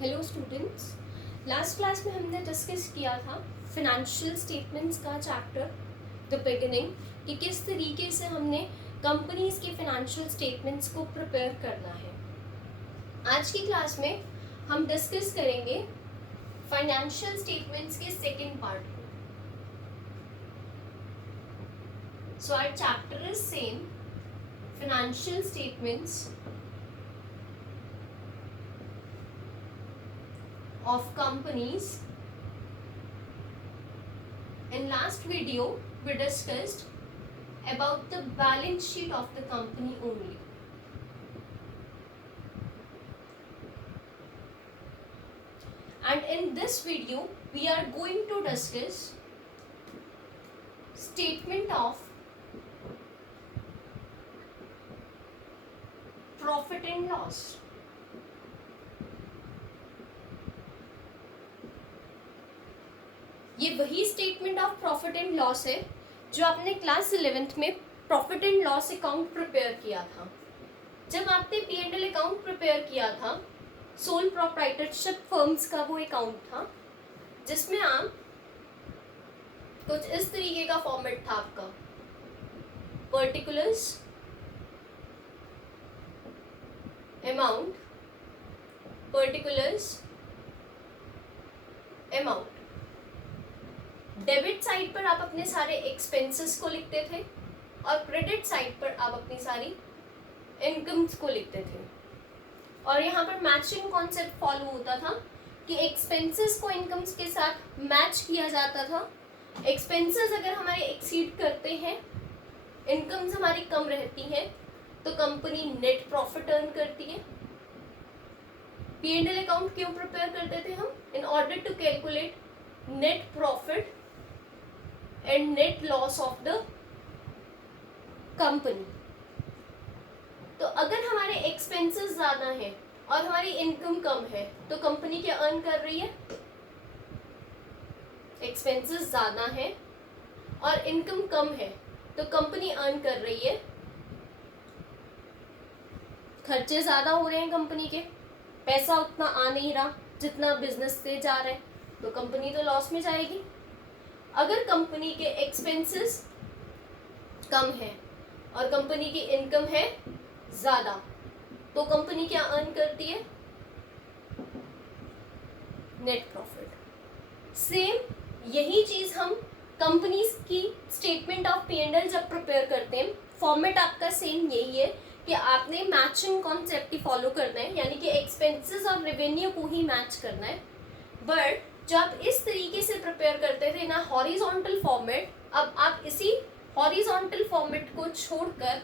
Hello students, last class में हमने discuss किया था फिनेंशियल स्टेटमेंट्स का चैप्टर द बिगिनिंग कि किस तरीके से हमने कंपनीज के फिनेंशियल स्टेटमेंट्स को प्रिपेयर करना है। आज की क्लास में हम डिस्कस करेंगे फाइनेंशियल स्टेटमेंट्स के सेकंड पार्ट को। So our chapter is same, financial statements of companies. In last video we discussed about the balance sheet of the company only. And in this video we are going to discuss statement of profit and loss. ये वही statement of profit and loss है जो आपने class 11th में profit and loss account prepare किया था। जब आपने P&L अकाउंट प्रिपेयर किया था, सोल प्रोप्राइटरशिप फर्म्स का वो अकाउंट था जिसमें आप कुछ इस तरीके का फॉर्मेट था आपका, particulars, amount, particulars, amount. Debit side पर आप अपने सारे एक्सपेंसेस को लिखते थे और क्रेडिट साइड पर आप अपनी सारी इनकम्स को लिखते थे। और यहाँ पर मैचिंग कॉन्सेप्ट फॉलो होता था कि एक्सपेंसेस को इनकम्स के साथ मैच किया जाता था। एक्सपेंसेस अगर हमारे एक्सीड करते हैं, इनकम्स हमारी कम रहती हैं, तो कंपनी नेट प्रॉफिट अर्न करती है। P&L अकाउंट क्यों प्रिपेयर करते थे हम? In order to calculate net profit and net loss of the company. तो अगर हमारे एक्सपेंसेस ज्यादा हैं और हमारी इनकम कम है तो कंपनी क्या अर्न कर रही है? एक्सपेंसेस ज्यादा हैं और इनकम कम है तो कंपनी अर्न कर रही है, खर्चे ज्यादा हो रहे हैं कंपनी के, पैसा उतना आ नहीं रहा जितना बिजनेस से जा रहा है, तो कंपनी तो लॉस में जाएगी। अगर कंपनी के एक्सपेंसेस कम है और कंपनी की इनकम है ज्यादा, तो कंपनी क्या अर्न करती है? Net profit. सेम यही चीज हम कंपनीज की स्टेटमेंट ऑफ P&L जब प्रिपेयर करते हैं, फॉर्मेट आपका सेम यही है कि आपने मैचिंग कॉन्सेप्ट ही फॉलो करना है, यानी कि एक्सपेंसेस और रेवेन्यू को ही मैच करना है। बट जब आप इस तरीके से प्रिपेयर करते थे ना हॉरिजॉन्टल फॉर्मेट, अब आप इसी हॉरिजॉन्टल फॉर्मेट को छोड़कर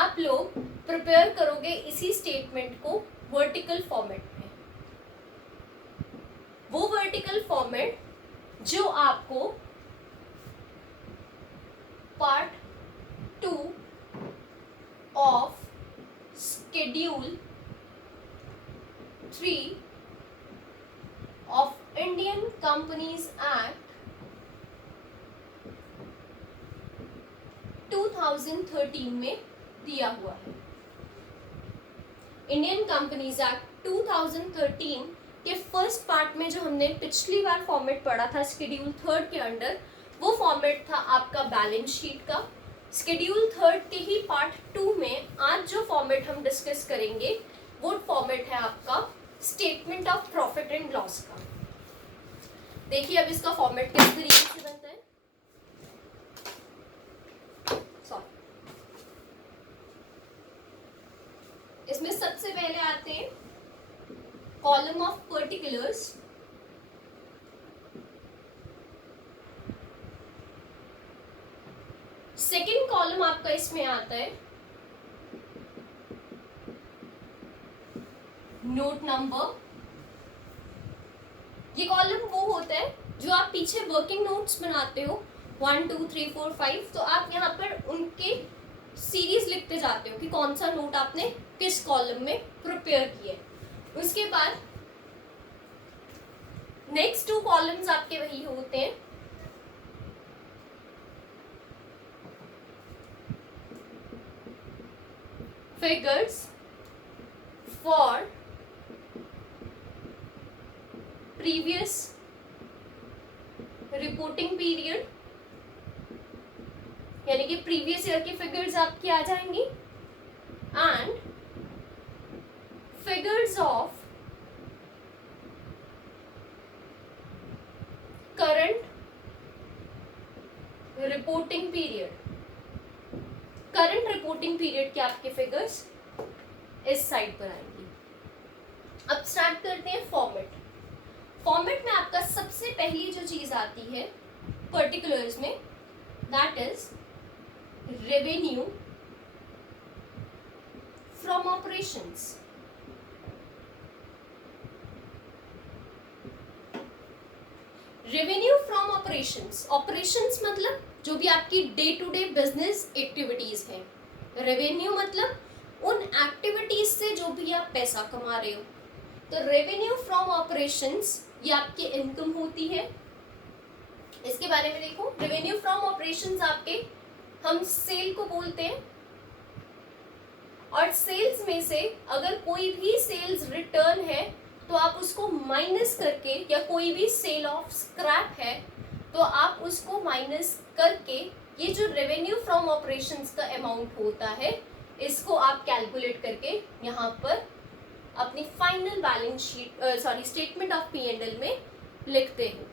आप लोग प्रिपेयर करोगे इसी स्टेटमेंट को वर्टिकल फॉर्मेट में। वो वर्टिकल फॉर्मेट जो आपको part 2 of schedule 3 of Indian companies act 2013 में दिया हुआ है। इंडियन कंपनीज एक्ट 2013 के फर्स्ट पार्ट में जो हमने पिछली बार फॉर्मेट पढ़ा था शेड्यूल 3 के अंडर, वो फॉर्मेट था आपका बैलेंस शीट का। शेड्यूल 3 के ही पार्ट 2 में आज जो फॉर्मेट हम डिस्कस करेंगे वो फॉर्मेट है आपका statement of profit and loss का। देखिए अब इसका फॉर्मेट किस तरीके से बनता है। इसमें सबसे पहले आते हैं column of particulars, second column आपका इसमें आता है नोट नंबर। ये कॉलम वो होता है जो आप पीछे वर्किंग नोट्स बनाते हो 1 2 3 4 5, तो आप यहाँ पर उनके सीरीज लिखते जाते हो कि कौन सा नोट आपने किस कॉलम में प्रिपेयर किया है। उसके बाद नेक्स्ट 2 कॉलम्स आपके वही होते हैं figures for previous reporting period, यानी कि प्रीवियस ईयर की फिगर्स आपकी आ जाएंगी, and figures of current reporting period. Current reporting period के आपके फिगर्स इस साइड पर आएंगी। अब स्टार्ट करते हैं फॉर्मेट। फॉर्मेट में आपका सबसे पहली जो चीज आती है पर्टिकुलर्स में, that is revenue from operations. Revenue from operations, operations मतलब जो भी आपकी day to day business activities है। रेवेन्यू मतलब उन एक्टिविटीज से जो भी आप पैसा कमा रहे हो। तो रेवेन्यू फ्रॉम ऑपरेशंस ये आपकी इनकम होती है। इसके बारे में देखो, रेवेन्यू फ्रॉम ऑपरेशंस आपके हम सेल को बोलते हैं, और सेल्स में से अगर कोई भी सेल्स रिटर्न है तो आप उसको माइनस करके, या कोई भी सेल ऑफ स्क्रैप है तो आप उसको माइनस करके ये जो रेवेन्यू फ्रॉम ऑपरेशंस का अमाउंट होता है इसको आप कैलकुलेट करके यहाँ पर अपनी final balance sheet statement of P&L में लिखते हैं।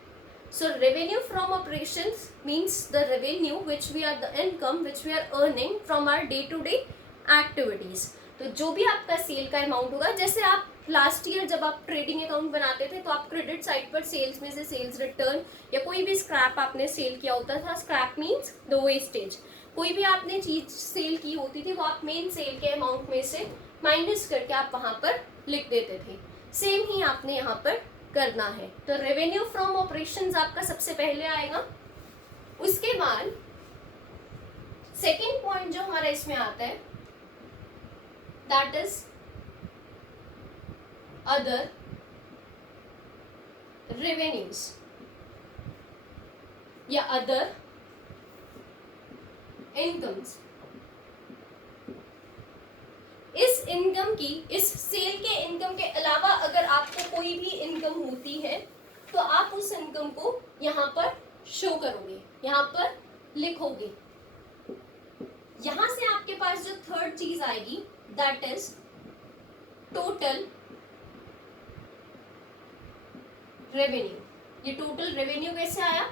So revenue from operations means the revenue which we are, the income which we are earning from our day to day activities. तो जो भी आपका सेल का अमाउंट होगा, जैसे आप लास्ट ईयर जब आप ट्रेडिंग अकाउंट बनाते थे तो आप क्रेडिट साइड पर सेल्स में से सेल्स रिटर्न या कोई भी स्क्रैप आपने सेल किया होता था, स्क्रैप मीन्स द वेस्टेज, कोई भी आपने चीज सेल की होती थी वो आप मेन सेल के अमाउंट में से माइनस करके आप वहां पर लिख देते थे। सेम ही आपने यहाँ पर करना है। तो रेवेन्यू फ्रॉम ऑपरेशंस आपका सबसे पहले आएगा। उसके बाद सेकेंड पॉइंट जो हमारा इसमें आता है दैट इज अदर रेवेन्यूज या अदर इनकम्स। इस इनकम की, इस सेल के इनकम के अलावा अगर आपको कोई भी इनकम होती है तो आप उस इनकम को यहाँ पर शो करोगे, यहाँ पर लिखोगे। यहाँ से आपके पास जो थर्ड चीज आएगी दैट इज टोटल रेवेन्यू। ये टोटल रेवेन्यू कैसे आया?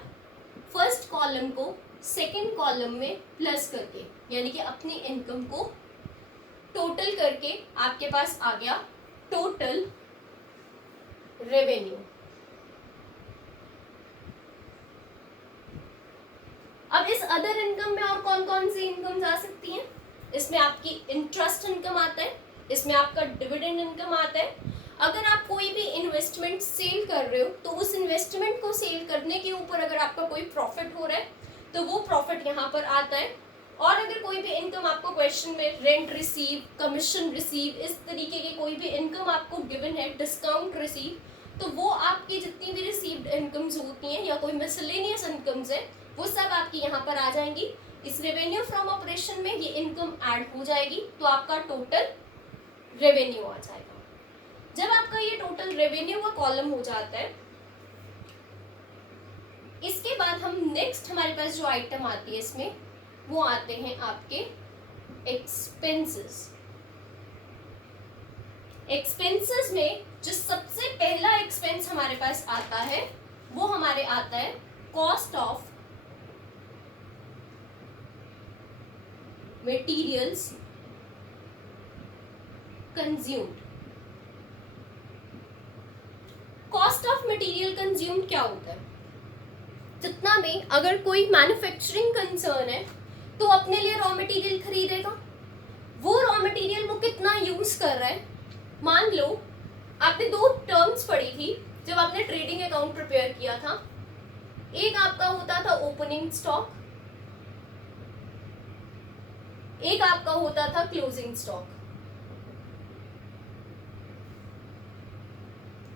फर्स्ट कॉलम को सेकंड कॉलम में प्लस करके, यानी कि अपनी इनकम को टोटल करके आपके पास आ गया टोटल रेवेन्यू। अब इस अदर इनकम में और कौन कौन सी इनकम आ सकती हैं? इसमें आपकी इंटरेस्ट इनकम आता है, इसमें आपका डिविडेंड इनकम आता है। अगर आप कोई भी इन्वेस्टमेंट सेल कर रहे हो तो उस इन्वेस्टमेंट को सेल करने के ऊपर अगर आपका कोई प्रॉफिट हो रहा है तो वो प्रॉफिट यहाँ पर आता है। और अगर कोई भी इनकम आपको क्वेश्चन में रेंट रिसीव, कमीशन रिसीव, इस तरीके की कोई भी इनकम आपको गिवन है, डिस्काउंट रिसीव, तो वो आपकी जितनी भी रिसीव्ड इनकम्स होती हैं या कोई मिसलेनियस इनकम्स है वो सब आपकी यहाँ पर आ जाएंगी। इस रेवेन्यू फ्रॉम ऑपरेशन में ये इनकम ऐड हो जाएगी तो आपका टोटल रेवेन्यू आ जाएगा। जब आपका ये टोटल रेवेन्यू का कॉलम हो जाता है, इसके बाद हम नेक्स्ट हमारे पास जो आइटम आती है इसमें वो आते हैं आपके एक्सपेंसेस। एक्सपेंसेस में जो सबसे पहला एक्सपेंस हमारे पास आता है वो हमारे आता है cost of materials consumed. Cost of material consumed क्या होता है? जितना भी अगर कोई मैन्युफैक्चरिंग कंसर्न है तो अपने लिए रॉ मटेरियल खरीदेगा, वो रॉ मटेरियल वो कितना यूज कर रहा है। मान लो आपने दो टर्म्स पढ़ी थी जब आपने ट्रेडिंग अकाउंट प्रिपेयर किया था। एक आपका होता था ओपनिंग स्टॉक, एक आपका होता था क्लोजिंग स्टॉक।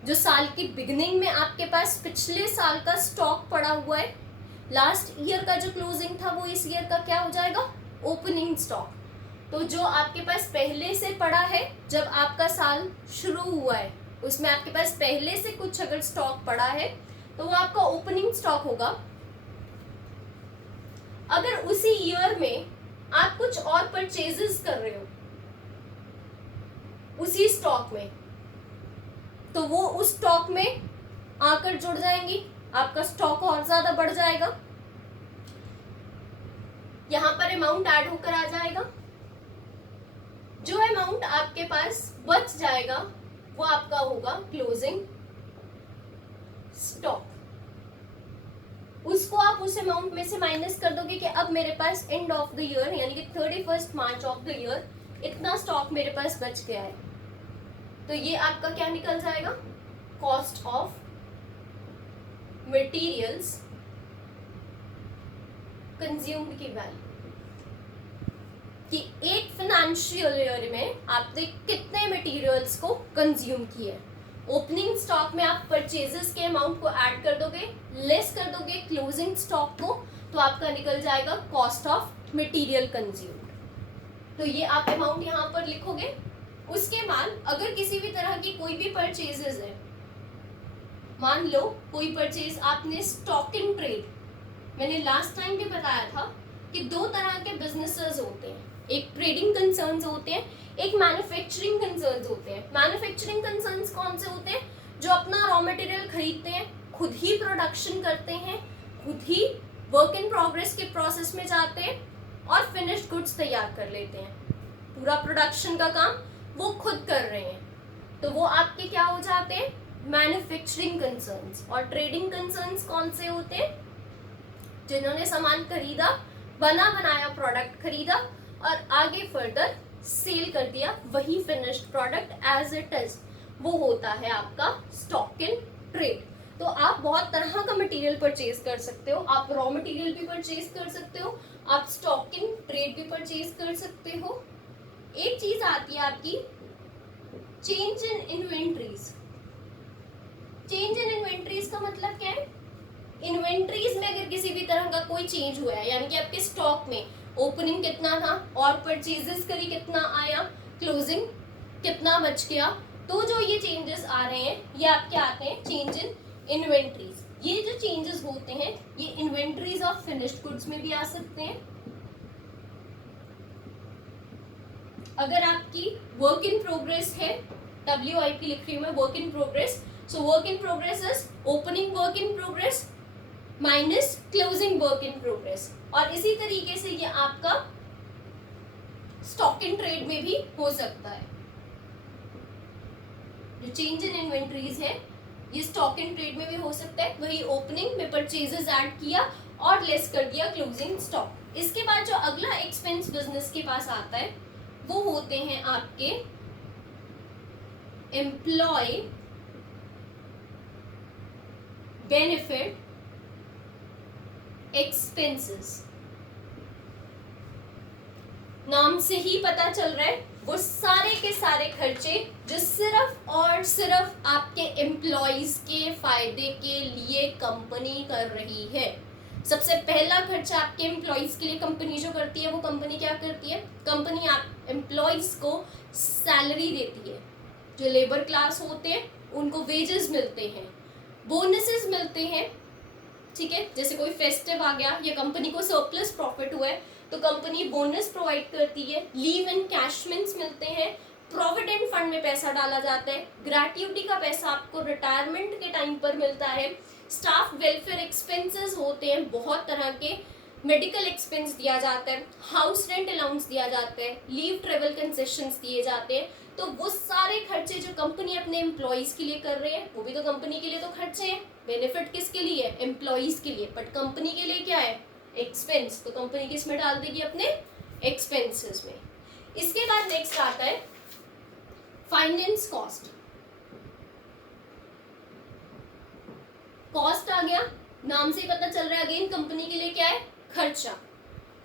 जो साल की बिगिनिंग में आपके पास पिछले साल का स्टॉक पड़ा हुआ है, लास्ट ईयर का जो क्लोजिंग था वो इस ईयर का क्या हो जाएगा? Opening stock. तो जो आपके पास पहले से पड़ा है जब आपका साल शुरू हुआ है उसमें आपके पास पहले से कुछ अगर स्टॉक पड़ा है तो वो आपका ओपनिंग स्टॉक होगा। अगर उसी ईयर में आप कुछ और परचेजेस कर रहे हो उसी स्टॉक में, तो वो उस स्टॉक में आकर जुड़ जाएंगी, आपका स्टॉक और ज्यादा बढ़ जाएगा। यहां पर अमाउंट ऐड होकर आ जाएगा। जो अमाउंट आपके पास बच जाएगा वो आपका होगा क्लोजिंग स्टॉक। उसको आप उस अमाउंट में से माइनस कर दोगे कि अब मेरे पास एंड ऑफ द ईयर यानी कि 31 मार्च ऑफ द ईयर इतना स्टॉक मेरे पास बच गया है। तो ये आपका क्या निकल जाएगा, कॉस्ट ऑफ मटेरियल्स कंज्यूम्ड की वैल्यू, कि एक फाइनेंशियल ईयर में आपने कितने मटेरियल्स को कंज्यूम किए। ओपनिंग स्टॉक में आप परचेजेस के अमाउंट को ऐड कर दोगे, लेस कर दोगे क्लोजिंग स्टॉक को, तो आपका निकल जाएगा कॉस्ट ऑफ मटेरियल कंज्यूम्ड। तो ये आप अमाउंट यहाँ पर लिखोगे। उसके बाद अगर किसी भी तरह की कोई भी परचेजेस है, मान लो कोई परचेज आपने स्टॉक इन ट्रेड, मैंने लास्ट टाइम भी बताया था कि दो तरह के बिजनेसेस होते हैं, एक ट्रेडिंग कंसर्न्स होते हैं, एक मैन्युफैक्चरिंग कंसर्न्स होते हैं। मैन्युफैक्चरिंग कंसर्न्स कौन से होते हैं, जो अपना रॉ मटेरियल खरीदते हैं, खुद ही प्रोडक्शन करते हैं, खुद ही वर्क इन प्रोग्रेस के प्रोसेस में जाते हैं और फिनिश्ड गुड्स तैयार कर लेते हैं। पूरा प्रोडक्शन का काम वो खुद कर रहे हैं, तो वो आपके क्या हो जाते हैं, मैन्युफैक्चरिंग कंसर्न्स। और ट्रेडिंग कंसर्न्स कौन से होते हैं, जिन्होंने सामान खरीदा, बना बनाया प्रोडक्ट खरीदा और आगे फर्दर सेल कर दिया वही finished product as it is, वो होता है आपका स्टॉक इन ट्रेड। तो आप बहुत तरह का मटेरियल परचेज कर सकते हो, आप रॉ मटेरियल भी परचेज कर सकते हो, आप स्टॉक इन ट्रेड भी परचेज कर सकते हो। एक चीज आती है आपकी change in inventories. Change in inventories का मतलब क्या है, इन्वेंट्रीज में अगर किसी भी तरह का कोई चेंज हुआ है, यानी कि आपके स्टॉक में ओपनिंग कितना था और परचेजेस करी कितना आया, क्लोजिंग कितना बच गया, तो जो ये चेंजेस आ रहे हैं ये आपके आते हैं चेंज इन इन्वेंट्रीज। ये जो चेंजेस होते हैं ये इन्वेंट्रीज ऑफ फिनिश्ड गुड्स में भी आ सकते हैं। अगर आपकी वर्क इन प्रोग्रेस है, WIP लिख रही हूं मैं, work in progress, so work in progress is opening work in progress minus closing work in progress. और इसी तरीके से ये आपका स्टॉक इन ट्रेड में भी हो सकता है। जो चेंज इन इन्वेंट्रीज है ये स्टॉक इन ट्रेड में भी हो सकता है, वही ओपनिंग में परचेजेस ऐड किया और लेस कर दिया क्लोजिंग स्टॉक। इसके बाद जो अगला एक्सपेंस बिजनेस के पास आता है वो होते हैं आपके एम्प्लॉय बेनिफिट एक्सपेंसेस। नाम से ही पता चल रहा है वो सारे के सारे खर्चे जो सिर्फ और सिर्फ आपके एम्प्लॉयज के फायदे के लिए कंपनी कर रही है। सबसे पहला खर्चा आपके एम्प्लॉयज के लिए कंपनी जो करती है, वो कंपनी क्या करती है, कंपनी आप एम्प्लॉयज को सैलरी देती है। जो लेबर क्लास होते हैं उनको वेजेस मिलते हैं, बोनसेस मिलते हैं, ठीक है। जैसे कोई फेस्टिव आ गया या कंपनी को सरप्लस प्रॉफिट हुआ है तो कंपनी बोनस प्रोवाइड करती है, लीव एंड कैशमेंट्स मिलते हैं, प्रोविडेंट फंड में पैसा डाला जाता है, ग्रेट्युटी का पैसा आपको रिटायरमेंट के टाइम पर मिलता है, स्टाफ वेलफेयर एक्सपेंसेस होते हैं, बहुत तरह के मेडिकल एक्सपेंस दिया जाता है, हाउस रेंट अलाउंस दिया जाता है, लीव ट्रेवल कंसेशंस दिए जाते हैं। तो वो सारे खर्चे जो कंपनी अपने एम्प्लॉयज के लिए कर रहे हैं वो भी तो कंपनी के लिए तो खर्चे हैं। बेनिफिट किसके लिए है, एम्प्लॉयज के लिए, बट कंपनी के लिए क्या है, एक्सपेंस। तो कंपनी किस में डाल देगी, अपने एक्सपेंसेस में। इसके बाद नेक्स्ट आता है फाइनेंस कॉस्ट। कॉस्ट आ गया, नाम से पता चल रहा है अगेन कंपनी के लिए क्या है, खर्चा।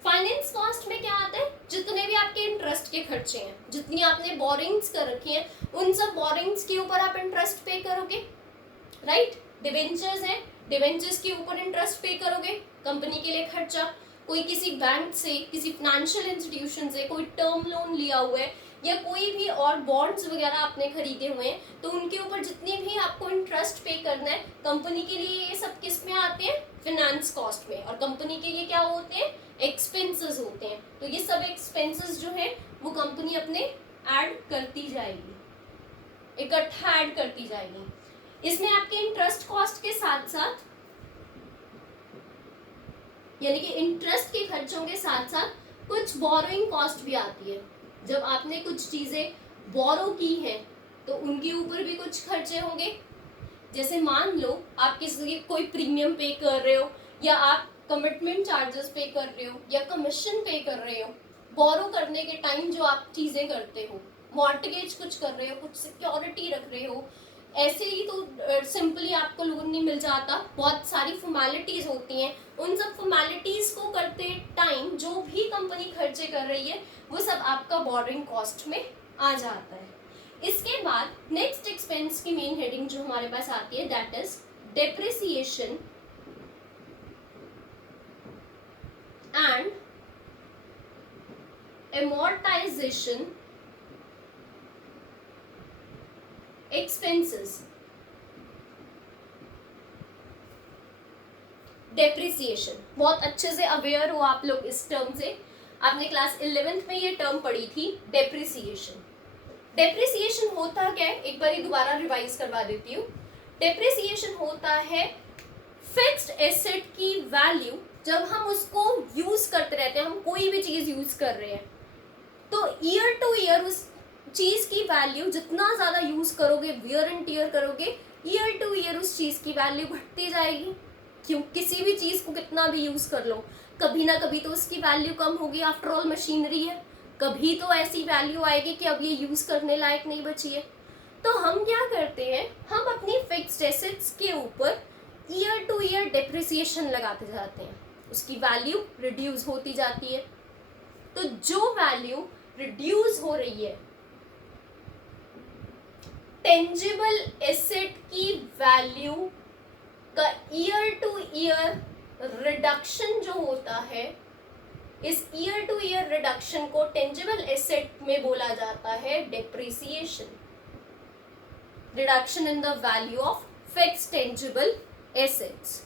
फाइनेंस कॉस्ट में क्या आता है, जितने भी आपके इंटरेस्ट के खर्चे हैं, जितनी आपने बोरिंग्स कर रखी हैं उन सब बोरिंग्स के ऊपर आप इंटरेस्ट पे करोगे, राइट। डिवेंचर्स हैं, डिवेंचर्स के ऊपर इंटरेस्ट पे करोगे, कंपनी के लिए खर्चा। कोई किसी बैंक से, किसी फाइनेंशियल इंस्टीट्यूशन से कोई टर्म लोन लिया हुआ है या कोई भी और बॉन्ड्स वगैरह आपने खरीदे हुए हैं, तो उनके ऊपर जितने भी आपको इंटरेस्ट पे करना है कंपनी के लिए, ये सब किस में आते हैं, फाइनेंस कॉस्ट में। और कंपनी के लिए क्या होते हैं, एक्सपेंसेस होते हैं। तो ये सब एक्सपेंसेस जो है वो कंपनी अपने ऐड करती जाएगी, इकट्ठा ऐड करती जाएगी। इसमें आपके इंटरेस्ट कॉस्ट के साथ साथ, यानी कि इंटरेस्ट के खर्चों के साथ साथ कुछ बोरोइंग कॉस्ट भी आती है। जब आपने कुछ चीजें बोरो की है तो उनके ऊपर भी कुछ खर्चे होंगे। जैसे मान लो आप किसी कोई प्रीमियम पे कर रहे हो, या आप कमिटमेंट चार्जेस पे कर रहे हो, या कमीशन पे कर रहे हो। बोरो करने के टाइम जो आप चीजें करते हो, मॉर्टगेज कुछ कर रहे हो, कुछ सिक्योरिटी रख रहे हो, ऐसे ही तो सिंपली आपको लोन नहीं मिल जाता, बहुत सारी फॉर्मेलिटीज होती हैं। उन सब फॉर्मेलिटीज को करते टाइम जो भी कंपनी खर्चे कर रही है वो सब आपका बोरोइंग कॉस्ट में आ जाता है। इसके बाद नेक्स्ट एक्सपेंस की मेन हेडिंग जो हमारे पास आती है that is depreciation and amortization expenses। Depreciation बहुत अच्छे से अवेयर हो आप लोग इस टर्म से, आपने क्लास 11th में ये टर्म पढ़ी थी, डेप्रिसिएशन। डेप्रिसिएशन होता क्या है, एक बार दोबारा रिवाइज करवा देती हूँ। डेप्रिसिएशन होता है फिक्स्ड एसेट की वैल्यू, जब हम उसको यूज करते रहते हैं, हम कोई भी चीज यूज कर रहे हैं तो ईयर टू ईयर उस चीज की वैल्यू जितना ज्यादा यूज करोगे, वियर एंड टीयर करोगे, ईयर टू ईयर उस चीज की वैल्यू बढ़ती जाएगी। क्यों, किसी भी चीज को कितना भी यूज कर लो, कभी ना कभी तो उसकी वैल्यू कम होगी, आफ्टर ऑल मशीनरी है। कभी तो ऐसी वैल्यू आएगी कि अब ये यूज करने लायक नहीं बची है। तो हम क्या करते हैं, हम अपनी फिक्स्ड एसेट्स के ऊपर ईयर टू ईयर डेप्रिसिएशन लगाते जाते हैं, उसकी वैल्यू रिड्यूस होती जाती है। तो जो वैल्यू रिड्यूस हो रही है, टेंजिबल एसेट की वैल्यू का ईयर टू ईयर रिडक्शन जो होता है, इस ईयर टू ईयर रिडक्शन को टेंजिबल एसेट में बोला जाता है depreciation. Reduction in the value of fixed tangible assets.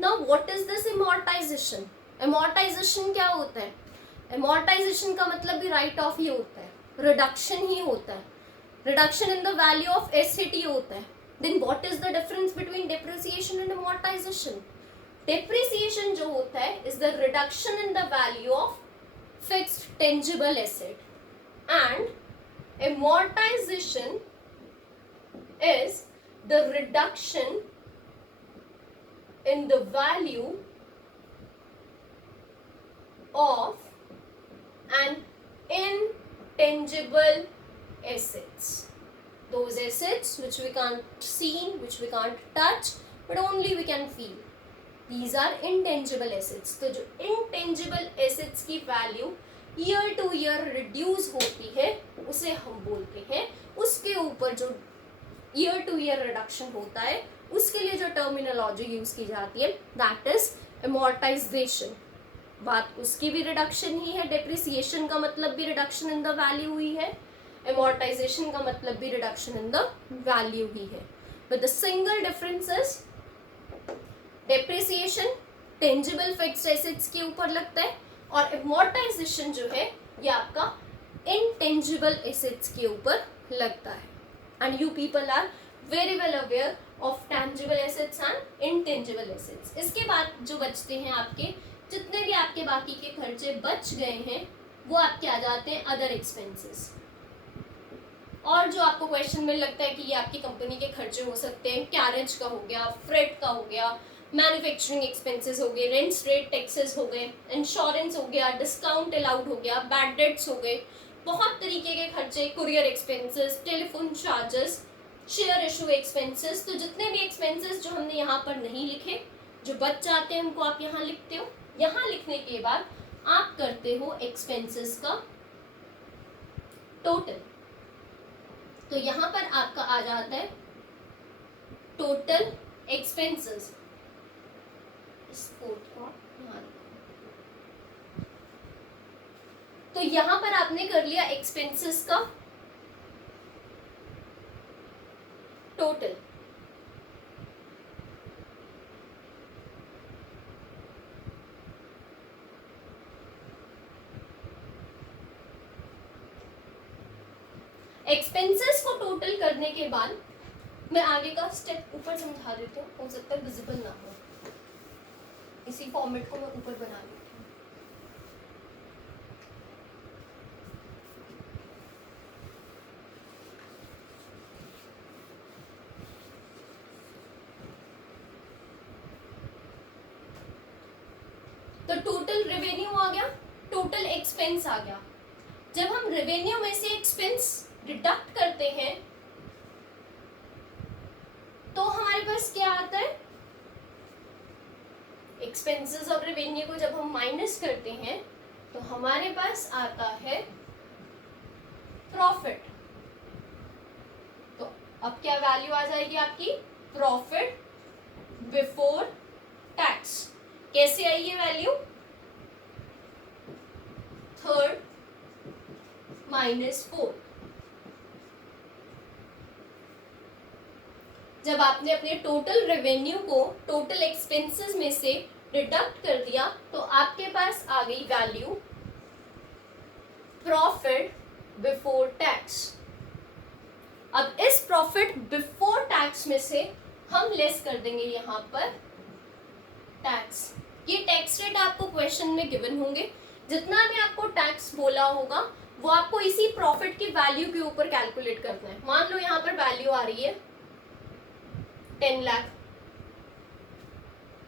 Now what is this amortization? amortization क्या होता है? amortization का मतलब भी राइट ऑफ ही होता है, रिडक्शन ही होता है, reduction in the value of asset ही होता है। Then what is the difference between depreciation and amortization? Depreciation जो होता है is the reduction in the value of fixed tangible asset, and amortization is the reduction in the value of an intangible assets, those assets which we can't see, which we can't touch, but only we can feel. These are intangible assets. तो जो intangible assets की value year to year reduce होती है उसे हम बोलते हैं, उसके ऊपर जो year to year reduction होता है उसके लिए जो टर्मिनोलॉजी यूज की जाती है दैट इज amortization। बात उसकी भी रिडक्शन ही है, डेप्रिसिएशन का मतलब भी रिडक्शन इन द वैल्यू हुई है, amortization का मतलब भी रिडक्शन इन द वैल्यू ही है, but the single difference is depreciation tangible fixed assets के ऊपर लगता है और amortization जो है ये आपका intangible assets के ऊपर लगता है। And you people are very well aware of tangible assets and intangible assets। इसके बाद जो बचते हैं आपके जितने भी आपके बाकी के खर्चे बच गए हैं वो आपके आ जाते हैं अदर एक्सपेंसेस। और जो आपको क्वेश्चन में लगता है कि ये आपकी कंपनी के खर्चे हो सकते हैं, कैरेज का हो गया, फ्रेट का हो गया, मैन्युफैक्चरिंग एक्सपेंसेस हो गए, रेंट रेट टैक्सेस हो गए, इंश्योरेंस हो गया, डिस्काउंट अलाउड हो गया, बैड डेट्स हो गए, बहुत तरीके के खर्चे, courier expenses, telephone charges, share issue expenses. तो जितने भी एक्सपेंसेस जो हमने यहाँ पर नहीं लिखे, जो बच जाते हैं उनको आप यहाँ लिखते हो। यहाँ लिखने के बाद आप करते हो एक्सपेंसेस का टोटल। तो यहाँ पर आपका आ जाता है टोटल एक्सपेंसेस। तो यहां पर आपने कर लिया एक्सपेंसेस का टोटल। एक्सपेंसेस को टोटल करने के बाद मैं आगे का स्टेप ऊपर समझा देती हूँ, हो सकता है विजिबल ना हो, इसी फॉर्मेट को मैं ऊपर बना लेती हूँ। तो टोटल रेवेन्यू आ गया, टोटल एक्सपेंस आ गया। जब हम रेवेन्यू में से एक्सपेंस डिडक्ट करते हैं तो हमारे पास क्या आता है, एक्सपेंसेस और रेवेन्यू को जब हम माइनस करते हैं तो हमारे पास आता है प्रॉफिट। तो अब क्या वैल्यू आ जाएगी आपकी, प्रॉफिट बिफोर टैक्स। कैसे आई ये वैल्यू, थर्ड -4। जब आपने अपने टोटल रेवेन्यू को टोटल एक्सपेंसेस में से डिडक्ट कर दिया तो आपके पास आ गई वैल्यू प्रॉफिट बिफोर टैक्स। अब इस प्रॉफिट बिफोर टैक्स में से हम लेस कर देंगे यहां पर टैक्स। ये टैक्स रेट आपको क्वेश्चन में गिवन होंगे, जितना भी आपको टैक्स बोला होगा वो आपको इसी प्रॉफिट की वैल्यू के ऊपर कैलकुलेट करना है। मान लो यहाँ पर वैल्यू आ रही है 10 लाख,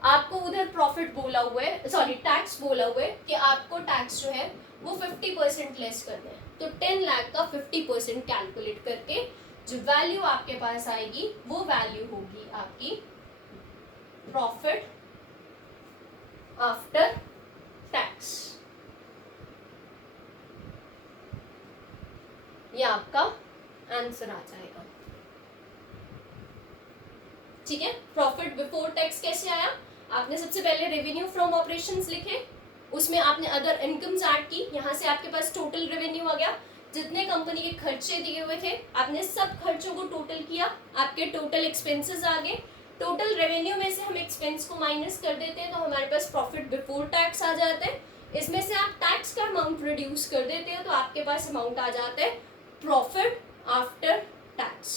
आपको उधर प्रॉफिट बोला हुआ है, सॉरी टैक्स बोला हुआ है कि आपको टैक्स जो है वो 50% लेस करना है। तो 10 लाख का 50% कैलकुलेट करके जो वैल्यू आपके पास आएगी वो वैल्यू होगी आपकी प्रॉफिट आफ्टर टैक्स। ये आपका आंसर आ जाएगा। ठीक है, प्रॉफिट बिफोर टैक्स कैसे आया, आपने सबसे पहले रेवेन्यू फ्रॉम ऑपरेशंस लिखे, उसमें आपने अदर इनकम्स ऐड की, यहां से आपके पास टोटल रेवेन्यू आ गया। जितने कंपनी के खर्चे दिए हुए थे आपने सब खर्चों को टोटल किया, आपके टोटल एक्सपेंसेस आ गए। टोटल रेवेन्यू में से हम एक्सपेंस को माइनस कर देते हैं तो हमारे पास प्रॉफिट बिफोर टैक्स आ जाता है। इसमें से आप टैक्स का अमाउंट रिड्यूस कर देते हो तो आपके पास अमाउंट आ जाता है profit after tax.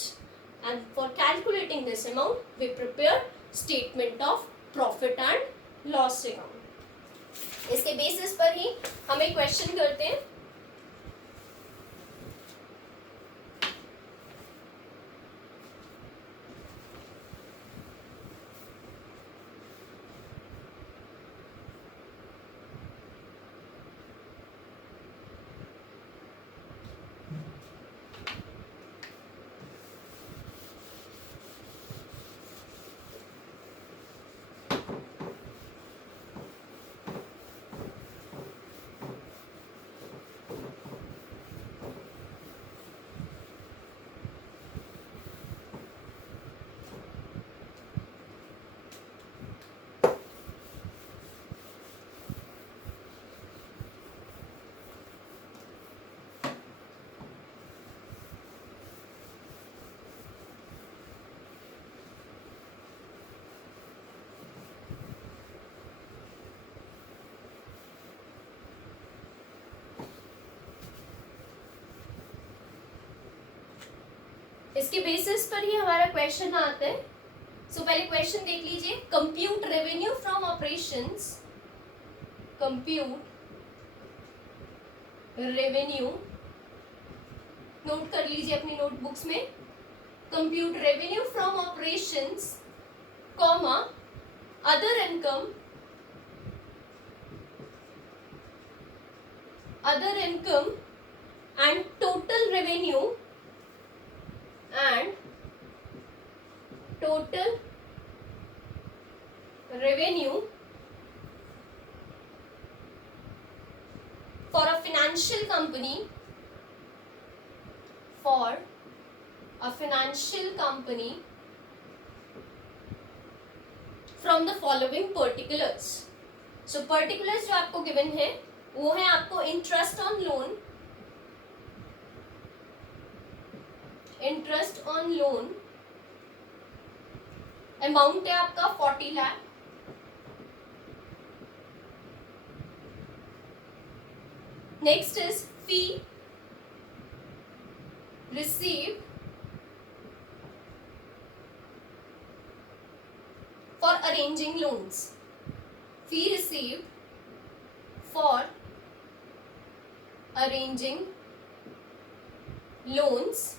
And for calculating this amount, we prepare statement of profit and loss account. इसके बेसिस पर ही हम एक क्वेश्चन करते हैं। इसके बेसिस पर ही हमारा क्वेश्चन आता है। सो पहले क्वेश्चन देख लीजिए, compute revenue from operations, compute revenue, note कर लीजिए अपनी नोटबुक्स में, compute revenue from operations comma other income, other income and total revenue and total revenue for a financial company, for a financial company from the following particulars. So particulars जो आपको given है वो है आपको interest on loan, interest on loan amount है आपका 40 lakh. Next is fee receive for arranging loans, fee receive for arranging loans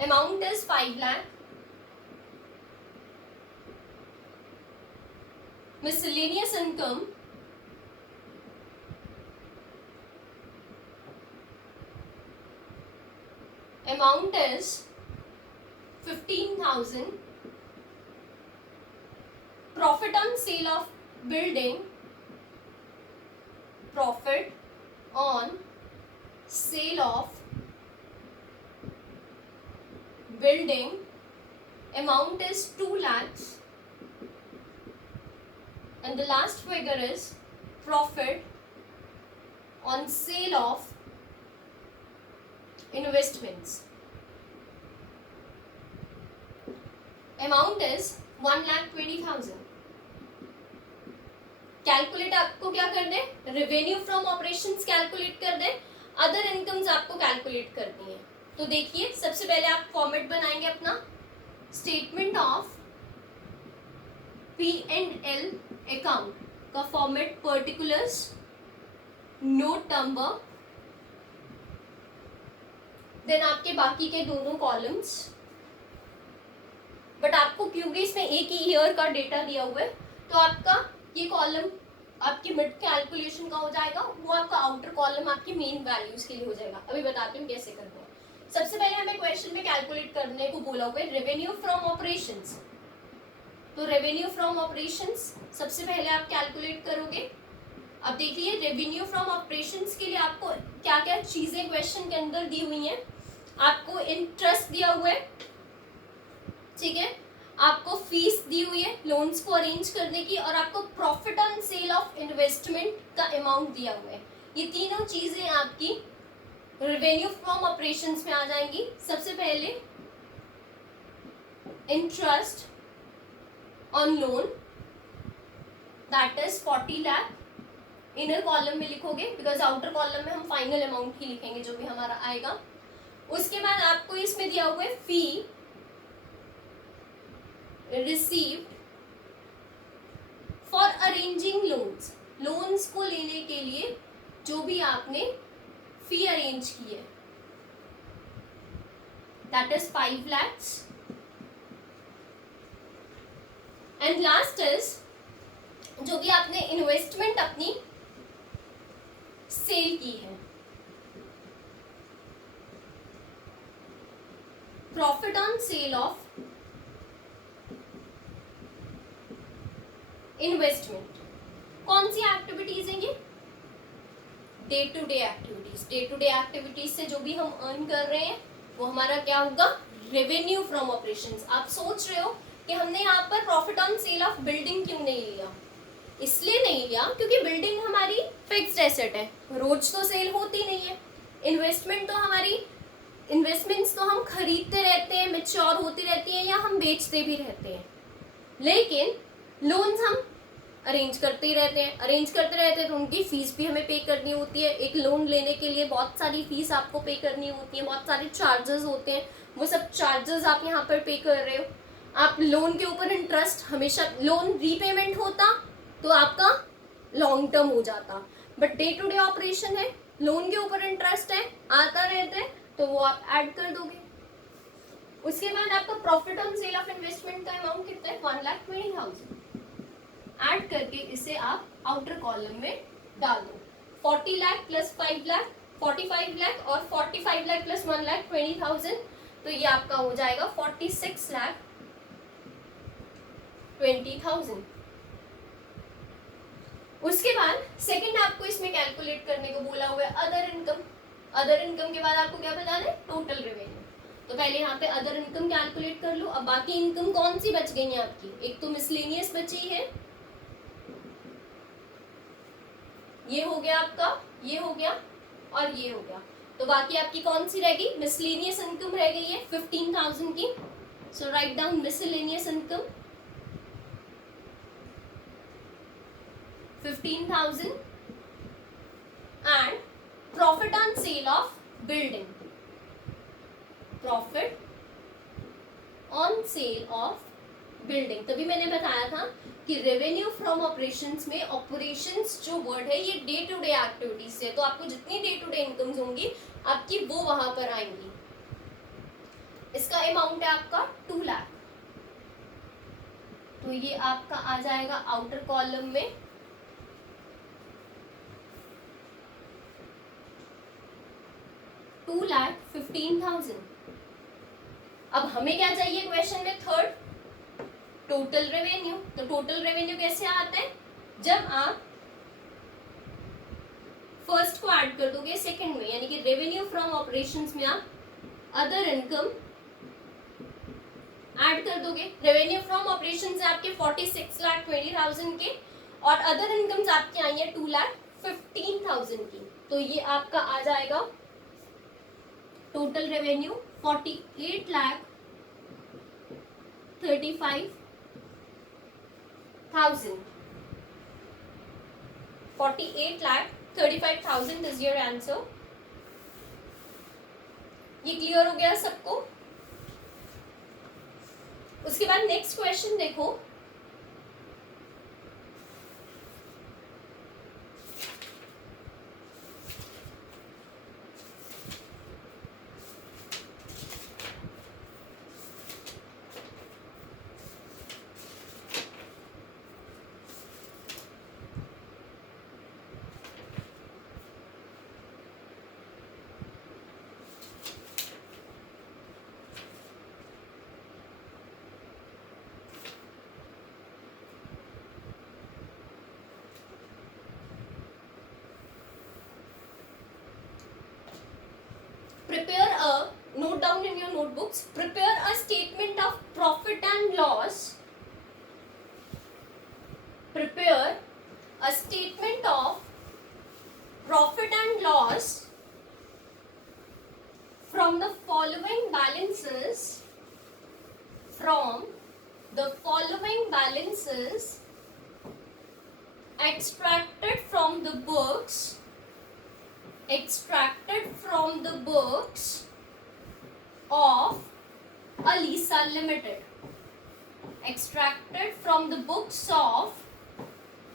amount is 5 lakh. Miscellaneous income amount is 15,000. Profit on sale of building, profit on sale of building amount is 2 lakhs. And the last figure is profit on sale of investments. Amount is 1,20,000. Calculate आपको क्या कर दे, revenue from operations calculate कर दे, other incomes आपको calculate करनी है। तो देखिए सबसे पहले आप फॉर्मेट बनाएंगे अपना स्टेटमेंट ऑफ P&L अकाउंट का format, particulars, note number, then आपके बाकी के दोनों कॉलम्स। बट आपको क्योंकि इसमें एक ही ईयर का डेटा दिया हुआ है तो आपका ये कॉलम आपकी मिड कैलकुलेशन का हो जाएगा, वो आपका आउटर कॉलम आपकी मेन वैल्यूज के लिए हो जाएगा। अभी बताती हूँ कैसे करना है। सबसे पहले हमें क्वेश्चन में कैलकुलेट करने को बोला हुआ है रेवेन्यू फ्रॉम ऑपरेशंस। तो रेवेन्यू फ्रॉम ऑपरेशंस सबसे पहले आप कैलकुलेट करोगे। अब देखिए रेवेन्यू फ्रॉम ऑपरेशंस के लिए आपको क्या क्या चीजें क्वेश्चन के अंदर दी हुई हैं। आपको इंटरेस्ट दिया हुआ है, ठीक है, आपको फीस दी हुई है लोन्स को अरेंज करने की, और आपको profit on sale of investment का अमाउंट दिया हुआ है। ये तीनों चीजें आपकी रेवेन्यू फ्रॉम ऑपरेशंस में आ जाएंगी। सबसे पहले interest on loan that is 40 lakh, inner column में लिखोगे बिकॉज आउटर कॉलम में हम फाइनल अमाउंट ही लिखेंगे जो भी हमारा आएगा। उसके बाद आपको इसमें दिया हुआ है फी received for arranging loans, loans को लेने के लिए जो भी आपने फी अरेंज की है that is 5 lakhs। And last is जो भी आपने इन्वेस्टमेंट अपनी सेल की है, profit on sale of investment. कौन सी एक्टिविटीज हैं ये? Day to day activities. Day to day activities से जो भी हम अर्न कर रहे हैं वो हमारा क्या होगा, रेवेन्यू फ्रॉम ऑपरेशंस। आप सोच रहे हो कि हमने यहाँ पर profit on sale of building क्यों नहीं लिया? इसलिए नहीं लिया क्योंकि बिल्डिंग हमारी फिक्स्ड एसेट है, रोज तो सेल होती नहीं है। इन्वेस्टमेंट तो हमारी इन्वेस्टमेंट्स तो हम खरीदते रहते हैं, मैच्योर होती रहती हैं या हम बेचते भी रहते हैं, लेकिन लोन्स हम अरेंज करते ही रहते हैं। अरेंज करते रहते हैं तो उनकी फीस भी हमें पे करनी होती है। एक लोन लेने के लिए बहुत सारी फीस आपको पे करनी होती है, बहुत सारे चार्जेस होते हैं, वो सब चार्जेस आप यहाँ पर पे कर रहे हो। आप लोन के ऊपर इंटरेस्ट, हमेशा लोन रीपेमेंट होता तो आपका लॉन्ग टर्म हो जाता, but day to day operation है, लोन के ऊपर इंटरेस्ट है, आता रहता है, तो वो आप ऐड कर दोगे। उसके बाद आपका profit on sale of investment का अमाउंट कितना है, 1,20,000। ऐड करके इसे आप आउटर कॉलम में डाल दो। 40 लाख प्लस 5 लाख 45 लाख, और 45 लाख प्लस 1,20,000, तो ये आपका हो जाएगा 46,20,000। उसके बाद सेकंड आपको इसमें कैलकुलेट करने को बोला हुआ है अदर इनकम। अदर इनकम के बाद आपको क्या बताना है, टोटल रेवेन्यू। तो पहले यहाँ पे अदर इनकम कैलकुलेट कर लो। अब बाकी इनकम कौन सी बच गई है आपकी, एक तो मिसलेनियस बची है, ये हो गया आपका, ये हो गया और ये हो गया। तो बाकी आपकी कौन सी रहेगी, मिसलेनियस इनकम रह गई है 15,000 की। So write down miscellaneous income 15,000 and profit on sale of building, profit on sale of building. तभी मैंने बताया था कि रेवेन्यू फ्रॉम ऑपरेशंस में ऑपरेशंस जो वर्ड है ये डे टू डे एक्टिविटीज से, तो आपको जितनी डे टू डे इनकम्स होंगी आपकी वो वहां पर आएंगी। इसका अमाउंट है आपका 2 लाख, तो ये आपका आ जाएगा आउटर कॉलम में 2,15,000। अब हमें क्या चाहिए क्वेश्चन में, थर्ड टोटल रेवेन्यू। तो टोटल रेवेन्यू कैसे आता है, जब आप फर्स्ट को ऐड कर दोगे सेकंड में, यानी कि रेवेन्यू फ्रॉम ऑपरेशंस में आप अदर इनकम ऐड कर दोगे। रेवेन्यू फ्रॉम ऑपरेशंस है आपके 46,20,000 के और अदर इनकम्स आपकी आई है 2,15,000 की। तो ये आपका आ जाएगा total revenue 48,35,000, 48,35,000 is your answer. ये क्लियर हो गया सबको। उसके बाद नेक्स्ट क्वेश्चन देखो, prepare a, note down in your notebooks, prepare a statement of profit and loss, prepare a statement of profit and loss from the following balances, from the following balances extracted from the books, extracted from the books of Alisa Limited, extracted from the books of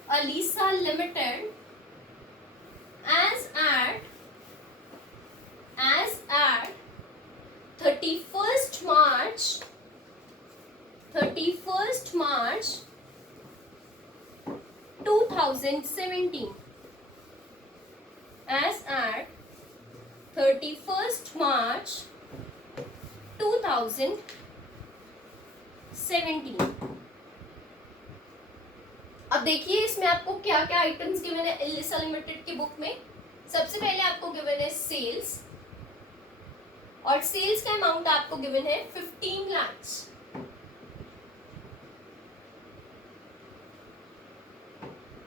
Alisa Limited as at 31st March 2017, as at 31st March 2017। अब देखिए इसमें आपको क्या क्या items given है Elisa limited की book में। सबसे पहले आपको गिवन है सेल्स, और सेल्स का अमाउंट आपको गिवन है 15 लाख,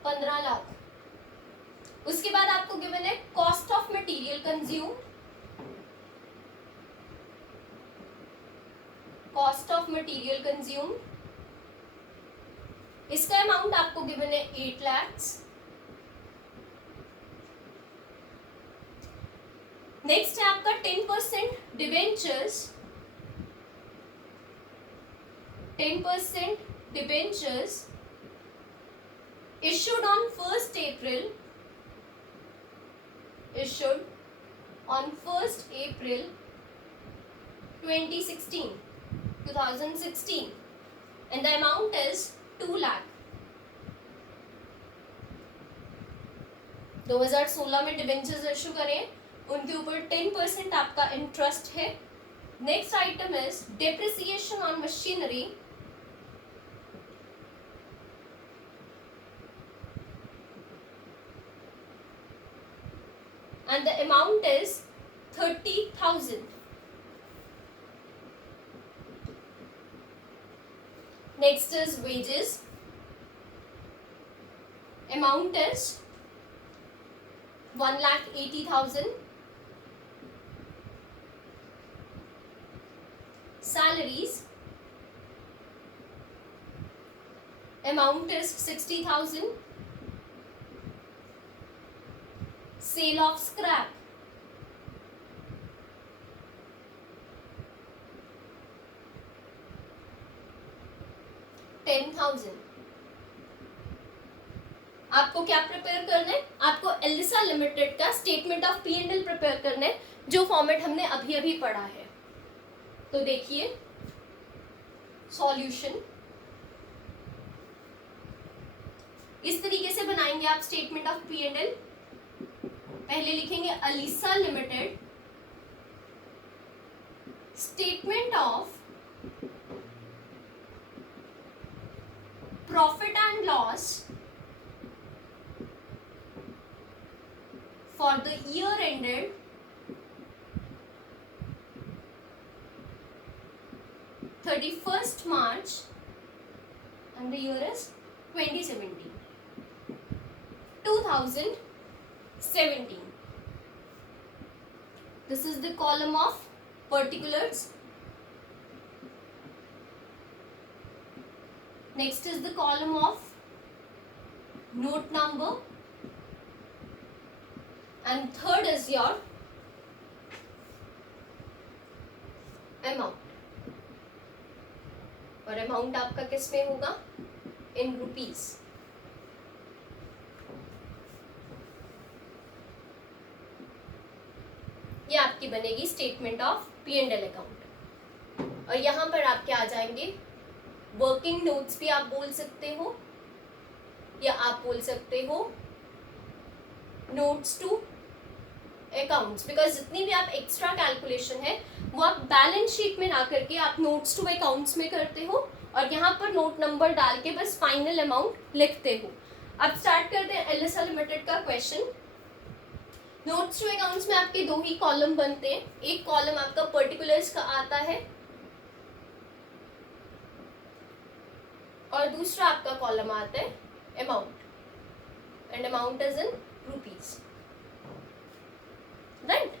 15 लाख। उसके बाद आपको गिवन है cost of material consume, cost of material consume, इसका अमाउंट आपको गिवन है 8 लाख। नेक्स्ट है आपका 10% debentures, 10% debentures issued on 1st April, issued on 1st April 2016, and the amount is 2 lakh। 2016 में डिबेंचर्स इशू करें, उनके ऊपर 10% आपका इंटरेस्ट है। Next item is depreciation on machinery, and the amount is 30,000। Next is wages, amount is 1,80,000. Salaries amount is 60,000. Sale of scrap $10,000. आपको क्या prepare करना है? आपको एलिसा लिमिटेड का statement of P and L prepare करना है, जो फॉर्मेट हमने अभी अभी पढ़ा है. तो देखिए सॉल्यूशन इस तरीके से बनाएंगे आप statement of P and L. पहले लिखेंगे Elisa limited statement of profit and loss for the year ended 31st March and the year is 2017. This is the column of particulars. Next is the column of note number. And third is your amount. और amount आपका किस में होगा? इन rupees. ये आपकी बनेगी statement of P and L account. और यहाँ पर आपके आ जाएंगे वर्किंग नोट्स भी आप बोल सकते हो, या आप बोल सकते हो नोट्स टू अकाउंट्स, बिकॉज जितनी भी आप एक्स्ट्रा कैलकुलेशन है वो आप बैलेंस शीट में ना करके आप नोट्स टू अकाउंट्स में करते हो और यहाँ पर नोट नंबर डाल के बस फाइनल अमाउंट लिखते हो. अब स्टार्ट करते हैं एलिसा लिमिटेड का क्वेश्चन. नोट्स टू अकाउंट्स में आपके दो ही कॉलम बनते हैं. एक कॉलम आपका पर्टिकुलर्स का आता है और दूसरा आपका कॉलम आता है amount, and amount is in rupees. Right.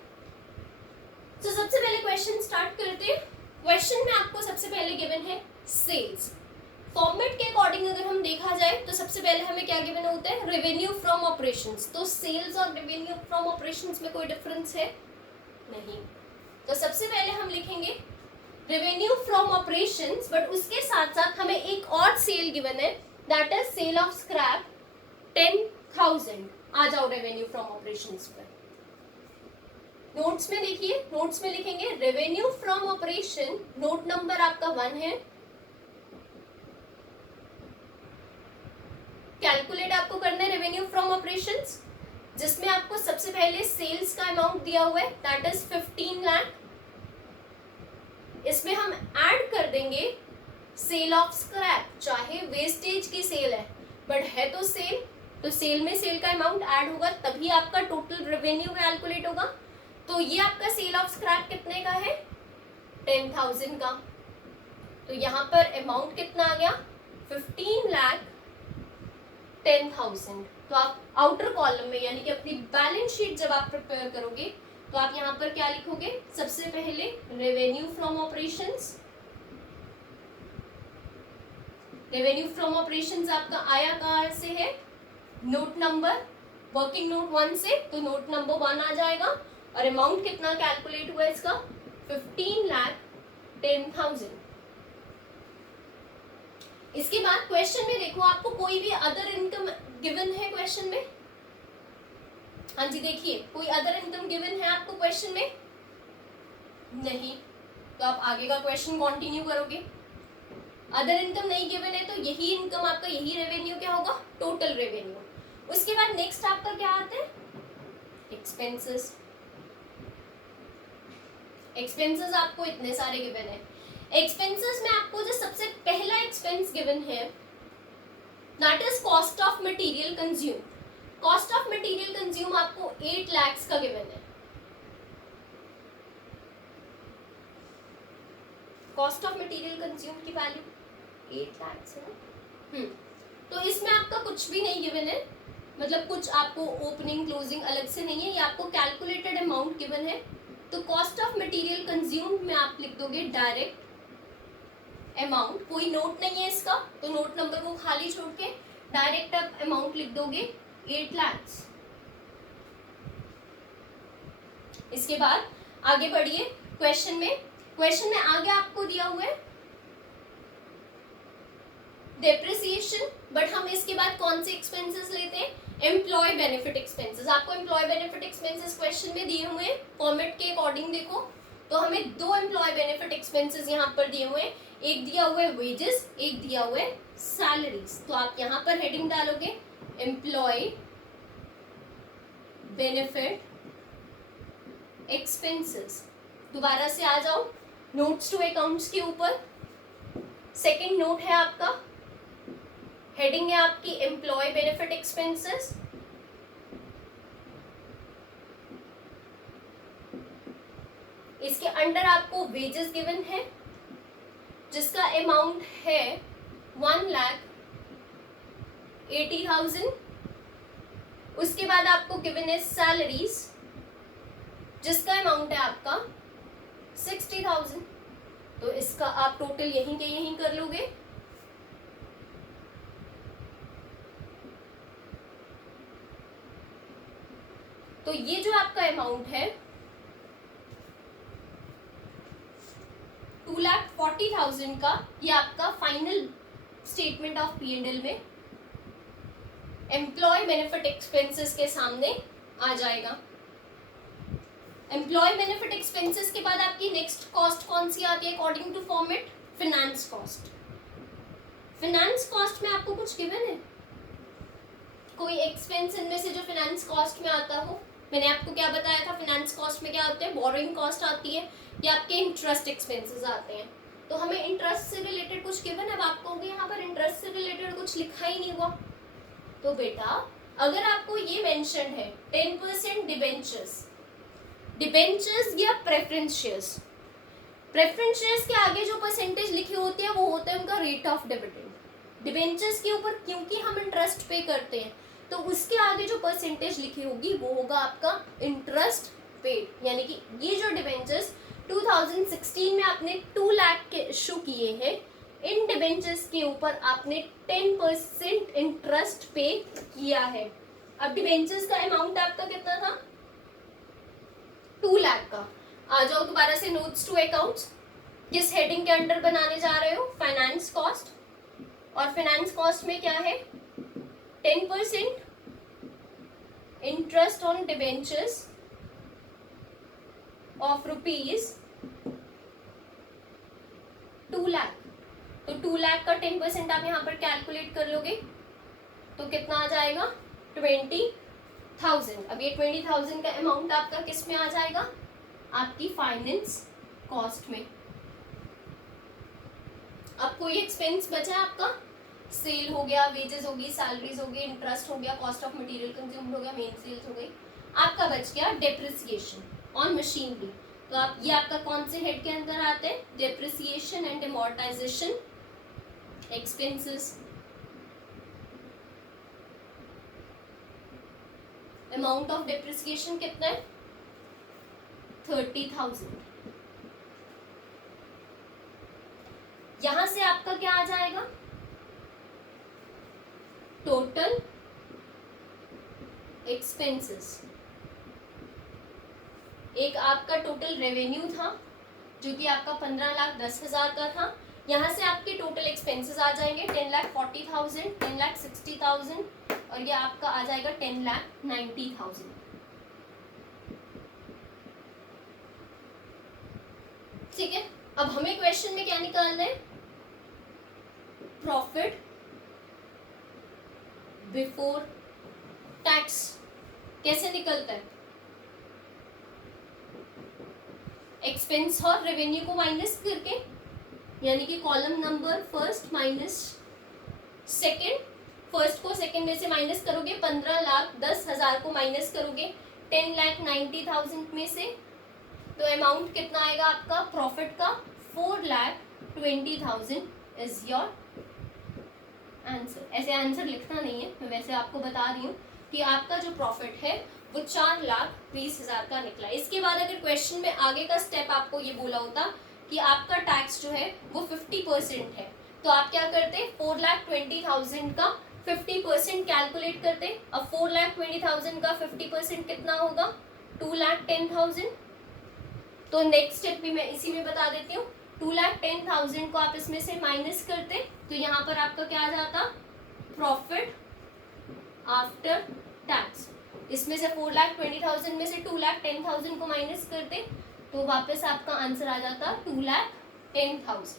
तो सबसे पहले क्वेश्चन स्टार्ट करते हैं. क्वेश्चन में आपको सबसे पहले गिवन है सेल्स. फॉर्मेट के अकॉर्डिंग अगर हम देखा जाए तो सबसे पहले हमें क्या गिवन होता है? Revenue from operations. तो सेल्स और रेवेन्यू फ्रॉम ऑपरेशंस में कोई डिफरेंस है नहीं. तो सबसे पहले हम लिखेंगे रेवेन्यू फ्रॉम ऑपरेशंस, बट उसके साथ साथ हमें एक और सेल गिवन है, that is sale of scrap 10,000. आ जाओ रेवेन्यू फ्रॉम ऑपरेशंस पर. नोट्स में देखिए, नोट्स में लिखेंगे revenue from operation. Note number आपका 1 है. कैलकुलेट आपको करना है रेवेन्यू फ्रॉम ऑपरेशंस, जिसमें आपको सबसे पहले सेल्स का अमाउंट दिया हुआ है, दैट इज 15 लाख. इसमें हम ऐड कर देंगे सेल ऑफ स्क्रैप. चाहे वेस्टेज की सेल है बट है तो सेल, तो सेल में सेल का अमाउंट ऐड होगा तभी आपका टोटल रेवेन्यू कैलकुलेट होगा. तो ये आपका सेल ऑफ स्क्रैप कितने का है? 10,000 का. तो यहाँ पर अमाउंट कितना आ गया? 15 लाख 10,000. तो आप आउटर कॉलम में यानी कि अपनी बैलेंस शीट जब आप प्रिपेयर करोगे तो आप यहाँ पर क्या लिखोगे? सबसे पहले revenue from operations. Revenue from operations आपका आया कहाँ से है? नोट नंबर वर्किंग नोट 1 से, तो नोट नंबर 1 आ जाएगा. और अमाउंट कितना कैलकुलेट हुआ इसका? 15 लाख 10,000. इसके बाद क्वेश्चन में देखो, आपको कोई भी अदर इनकम गिवन है क्वेश्चन में? हाँ जी, देखिए कोई अदर इनकम गिवन है आपको क्वेश्चन में? नहीं. तो आप आगे का क्वेश्चन कंटिन्यू करोगे. अदर इनकम नहीं गिवन है तो यही इनकम आपका, यही रेवेन्यू क्या होगा? Total revenue. उसके बाद नेक्स्ट आपका क्या आता है? एक्सपेंसेस. एक्सपेंसेस आपको इतने सारे गिवन है. एक्सपेंसेस में आपको जो सबसे पहला एक्सपेंस गिवन है that is cost of material consume. Cost of material consume आपको 8 लाख का गिवन है. कॉस्ट ऑफ मटेरियल कंज्यूम की वैल्यू 8 लाख है. तो इसमें आपका कुछ भी नहीं गिवन है. मतलब कुछ आपको ओपनिंग क्लोजिंग अलग से नहीं है, ये आपको कैलकुलेटेड अमाउंट गिवन है। तो कॉस्ट ऑफ मटेरियल कंज्यूम्ड में आप लिख दोगे डायरेक्ट अमाउंट, कोई नोट नहीं है इसका तो नोट नंबर को खाली छोड़ के डायरेक्ट आप अमाउंट लिख दोगे 8 लाख। इसके बाद आगे बढ़िए क्वेश्चन में आगे आपको दिया हुआ है डेप्रिसिएशन, बट हम इसके बाद कौन से एक्सपेंसेस लेते हैं, एम्प्लॉय बेनिफिट एक्सपेंसेस। आपको एम्प्लॉय बेनिफिट एक्सपेंसेस क्वेश्चन में दिए हुए हैं, फॉर्मेट के अकॉर्डिंग देखो तो हमें 2 एम्प्लॉय बेनिफिट एक्सपेंसेस यहाँ पर दिए हुए हैं, एक दिया हुआ है वेजेस, एक दिया हुआ है सैलरीज। तो आप यहाँ पर हेडिंग डालोगे एम्प्लॉय बेनिफिट एक्सपेंसेस। दोबारा से आ जाओ नोट्स टू अकाउंट्स के ऊपर, सेकंड नोट है आपका, हेडिंग है आपकी एम्प्लॉय बेनिफिट एक्सपेंसेस। इसके अंडर आपको वेजेस गिवन है जिसका अमाउंट है 1,80,000। उसके बाद आपको गिवन है सैलरीज जिसका अमाउंट है आपका 60,000। तो इसका आप टोटल यहीं के यहीं कर लोगे। तो ये जो आपका अमाउंट है 2,40,000 का, ये आपका फाइनल स्टेटमेंट ऑफ P&L में एम्प्लॉय बेनिफिट एक्सपेंसेस के सामने आ जाएगा। एम्प्लॉय बेनिफिट एक्सपेंसेस के बाद आपकी नेक्स्ट कॉस्ट कौन सी आती है according to format, finance cost. Finance cost में आपको कुछ गिवन है, कोई एक्सपेंस इनमें से जो फिनेंस कॉस्ट में आता हो। मैंने आपको क्या बताया था, फिनेंस कॉस्ट में क्या होते हैं, बोरोइंग कॉस्ट आती है या आपके इंटरेस्ट एक्सपेंसेस आते हैं। तो हमें इंटरेस्ट से रिलेटेड कुछ गिवन है, अब आपको होगी यहाँ पर इंटरेस्ट से रिलेटेड कुछ लिखा ही नहीं हुआ। तो बेटा अगर आपको ये मेंशन है 10% डिबेंचर्स या प्रेफरेंस शेयर्स, प्रेफरेंस शेयर्स के आगे जो परसेंटेज लिखी होती है वो होता है उनका रेट ऑफ डिविडेंड। डिबेंचर्स के ऊपर क्योंकि हम इंटरेस्ट पे करते हैं तो उसके आगे जो परसेंटेज लिखी होगी वो होगा आपका इंटरेस्ट पेड। यानी कि ये जो डिबेंचर्स 2016 में आपने 2 लाख के इशू किए हैं, इन डिबेंचर्स के ऊपर आपने 10% इंटरेस्ट पे किया है। अब डिबेंचर्स का अमाउंट आपका कितना था, 2 लाख का। आ जाओ दोबारा से नोट्स टू अकाउंट्स, किस हेडिंग के अंडर बनाने जा रहे हो, फाइनेंस कॉस्ट। और फाइनेंस कॉस्ट में क्या है, 10% interest on debentures of rupees 2 lakh. तो 2 लाख का 10% आप यहाँ पर कैलकुलेट कर लोगे तो कितना आ जाएगा, 20,000। अब ये 20,000 का अमाउंट आपका किस में आ जाएगा, आपकी फाइनेंस कॉस्ट में। अब कोई एक्सपेंस बचा है आपका, सेल हो गया, वेजेस हो गई, सैलरीज हो गई, इंटरेस्ट हो गया, कॉस्ट ऑफ मटेरियल कंज्यूम्ड हो गया, मेन सेल्स हो गई। आपका बच गया डेप्रिसिएशन ऑन मशीनरी। तो आप ये आपका कौन से हेड के अंदर आते हैं, depreciation and amortisation expenses. Amount of depreciation कितना है, 30,000। यहां से आपका क्या आ जाएगा, टोटल एक्सपेंसेस। एक आपका टोटल रेवेन्यू था जो कि आपका 15,10,000 का था, यहाँ से आपके टोटल एक्सपेंसेस आ जाएंगे 10,40,000, 10,60,000 और ये आपका आ जाएगा 10,90,000। ठीक है, अब हमें क्वेश्चन में क्या निकालना है, प्रॉफिट बिफोर टैक्स। कैसे निकलता है, एक्सपेंस और रेवेन्यू को माइनस करके, यानी कि column number first minus second, first को सेकंड में से माइनस करोगे, 15,10,000 को माइनस करोगे 10,90,000 में से, तो अमाउंट कितना आएगा आपका प्रॉफिट का, 4,20,000 इज योर आंसर। ऐसे आंसर लिखना नहीं है, मैं वैसे आपको बता रही हूँ कि आपका जो प्रॉफिट है वो 4,20,000 का निकला। इसके बाद अगर क्वेश्चन में आगे का स्टेप आपको ये बोला होता कि आपका टैक्स जो है वो 50% है, तो आप क्या करते, 4,20,000 का 50% कैलकुलेट करते। अब 4,20,000 का 50% कितना होगा, 2,10,000। तो नेक्स्ट स्टेप भी मैं इसी में बता देती हूँ। 2,10,000 को आप इसमें से माइनस करते तो यहाँ पर आपका क्या आ जाता, प्रॉफिट आफ्टर टैक्स। इसमें से 4,20,000 में से 2,10,000 को माइनस करते तो वापस आपका आंसर आ जाता 2,10,000।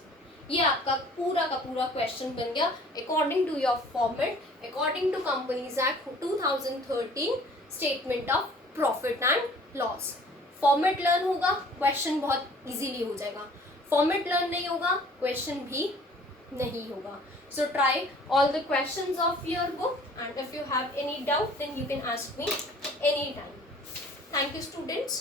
ये आपका पूरा का पूरा क्वेश्चन बन गया according to your format, according to companies act 2013 statement of profit and loss. Format learn होगा, क्वेश्चन बहुत इजीली हो जाएगा। फॉर्मेट लर्न नहीं होगा, क्वेश्चन भी नहीं होगा। So try all the questions of your book, and if you have any doubt then you can ask me anytime. Thank you students.